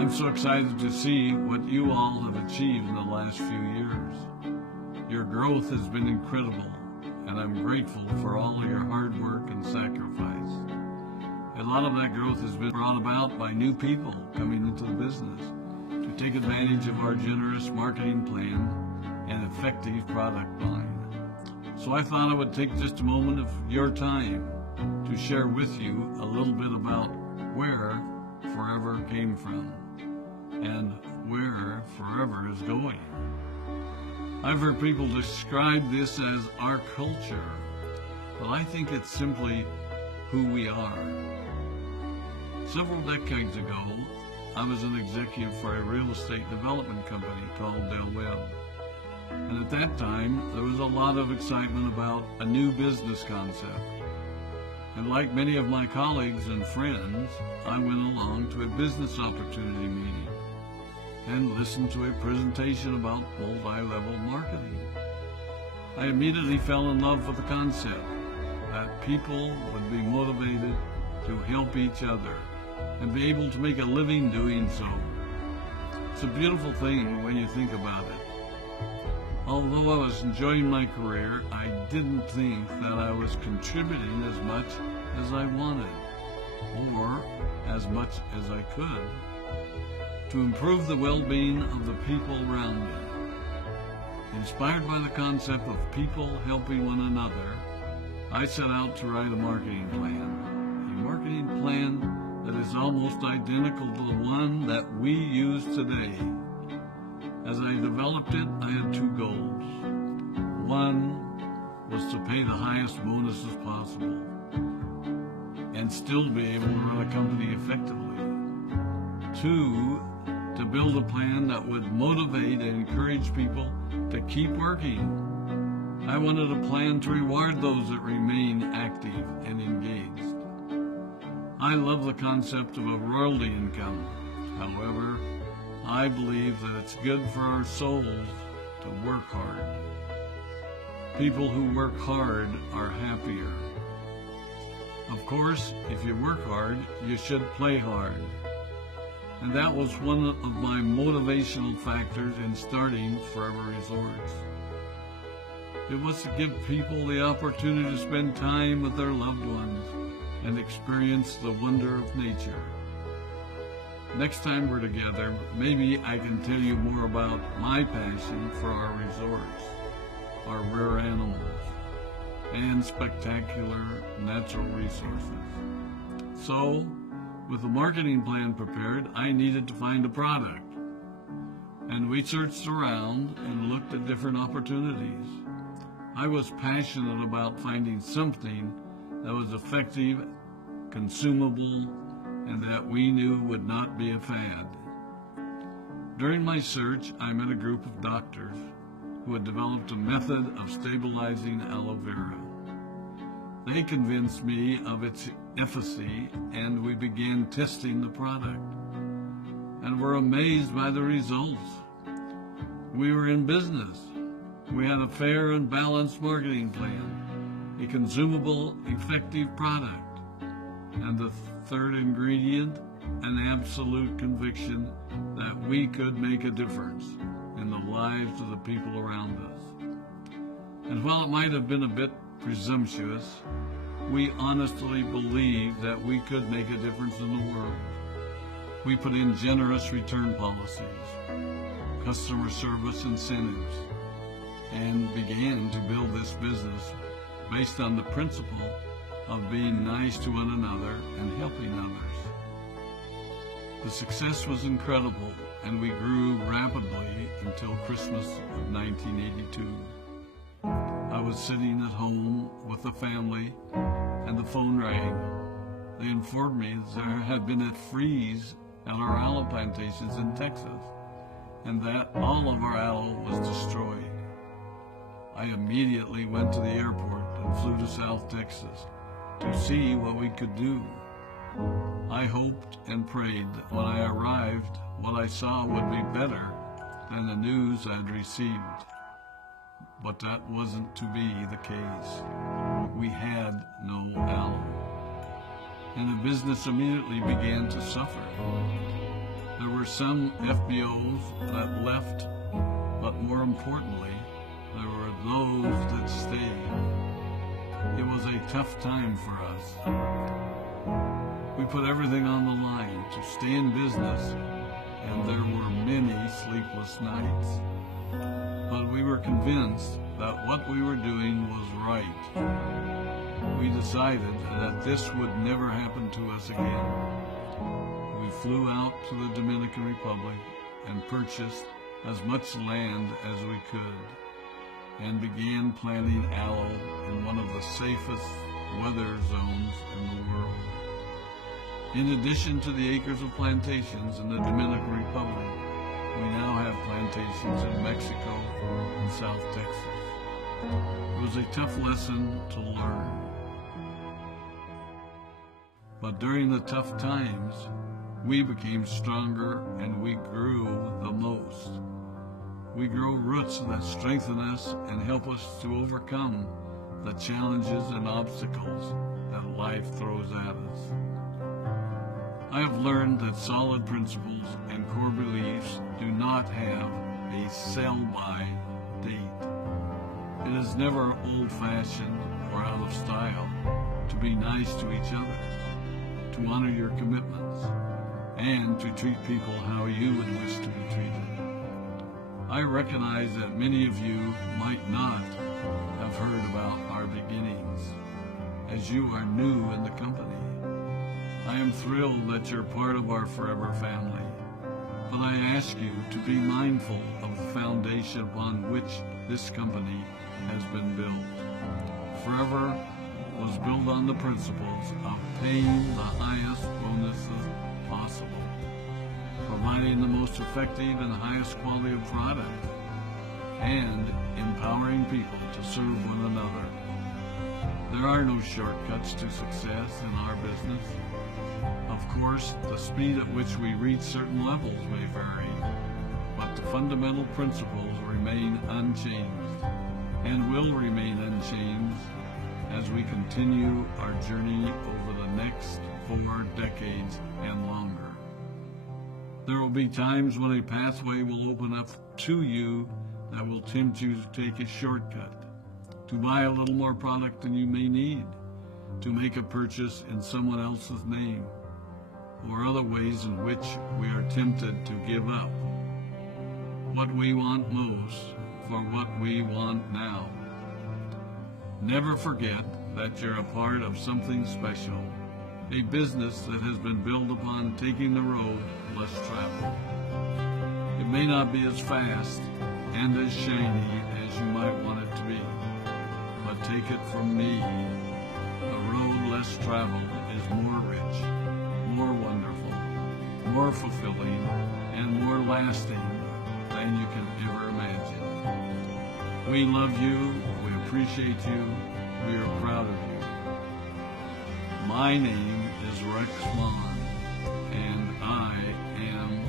I'm so excited to see what you all have achieved in the last few years. Your growth has been incredible, and I'm grateful for all of your hard work and sacrifice. A lot of that growth has been brought about by new people coming into the business to take advantage of our generous marketing plan and effective product line. So I thought I would take just a moment of your time to share with you a little bit about where Forever came from and where Forever is going. I've heard people describe this as our culture, but I think it's simply who we are. Several decades ago, I was an executive for a real estate development company called Del Webb. And at that time, there was a lot of excitement about a new business concept. And like many of my colleagues and friends, I went along to a business opportunity meeting and listened to a presentation about multi-level marketing. I immediately fell in love with the concept that people would be motivated to help each other and be able to make a living doing so. It's a beautiful thing when you think about it. Although I was enjoying my career, I didn't think that I was contributing as much as I wanted, or as much as I could, to improve the well-being of the people around me. Inspired by the concept of people helping one another, I set out to write a marketing plan that is almost identical to the one that we use today. As I developed it, I had two goals. One was to pay the highest bonuses possible and still be able to run a company effectively. Two, to build a plan that would motivate and encourage people to keep working. I wanted a plan to reward those that remain active and engaged. I love the concept of a royalty income. However, I believe that it's good for our souls to work hard. People who work hard are happier. Of course, if you work hard, you should play hard. And that was one of my motivational factors in starting Forever Resorts. It was to give people the opportunity to spend time with their loved ones and experience the wonder of nature. Next time we're together, maybe I can tell you more about my passion for our resorts, our rare animals, and spectacular natural resources. So, with the marketing plan prepared, I needed to find a product. And we searched around and looked at different opportunities. I was passionate about finding something that was effective, consumable, and that we knew would not be a fad. During my search, I met a group of doctors who had developed a method of stabilizing aloe vera. They convinced me of its efficacy, and we began testing the product, and were amazed by the results. We were in business. We had a fair and balanced marketing plan, a consumable, effective product, and the third ingredient, an absolute conviction that we could make a difference in the lives of the people around us. And while it might have been a bit presumptuous, we honestly believed that we could make a difference in the world. We put in generous return policies, customer service incentives, and began to build this business based on the principle of being nice to one another and helping others. The success was incredible, and we grew rapidly until Christmas of 1982. I was sitting at home with the family, and the phone rang. They informed me that there had been a freeze at our aloe plantations in Texas, and that all of our aloe was destroyed. I immediately went to the airport and flew to South Texas to see what we could do. I hoped and prayed that when I arrived, what I saw would be better than the news I'd received. But that wasn't to be the case. We had no aloe, and the business immediately began to suffer. There were some FBOs that left, but more importantly, there were those that stayed. It was a tough time for us. We put everything on the line to stay in business, and there were many sleepless nights. But we were convinced that what we were doing was right. We decided that this would never happen to us again. We flew out to the Dominican Republic and purchased as much land as we could, and began planting aloe in one of the safest weather zones in the world. In addition to the acres of plantations in the Dominican Republic, we now have plantations in Mexico and South Texas. It was a tough lesson to learn. But during the tough times, we became stronger and we grew the most. We grow roots that strengthen us and help us to overcome the challenges and obstacles that life throws at us. I have learned that solid principles and core beliefs do not have a sell-by date. It is never old-fashioned or out of style to be nice to each other, to honor your commitments, and to treat people how you would wish to be treated. I recognize that many of you might not have heard about our beginnings, as you are new in the company. I am thrilled that you're part of our forever family, but I ask you to be mindful of the foundation upon which this company has been built. Forever was built on the principles of paying the highest bonuses possible, providing the most effective and highest quality of product, and empowering people to serve one another. There are no shortcuts to success in our business. Of course, the speed at which we reach certain levels may vary, but the fundamental principles remain unchanged and will remain unchanged as we continue our journey over the next 4 decades and longer. There will be times when a pathway will open up to you that will tempt you to take a shortcut, to buy a little more product than you may need, to make a purchase in someone else's name, or other ways in which we are tempted to give up what we want most for what we want now. Never forget that you're a part of something special, a business that has been built upon taking the road less traveled. It may not be as fast and as shiny as you might want it to be, but take it from me, the road less traveled is more rich, more wonderful, more fulfilling, and more lasting than you can ever imagine. We love you, we appreciate you, we are proud of you. My name is Rex Vaughn, and I am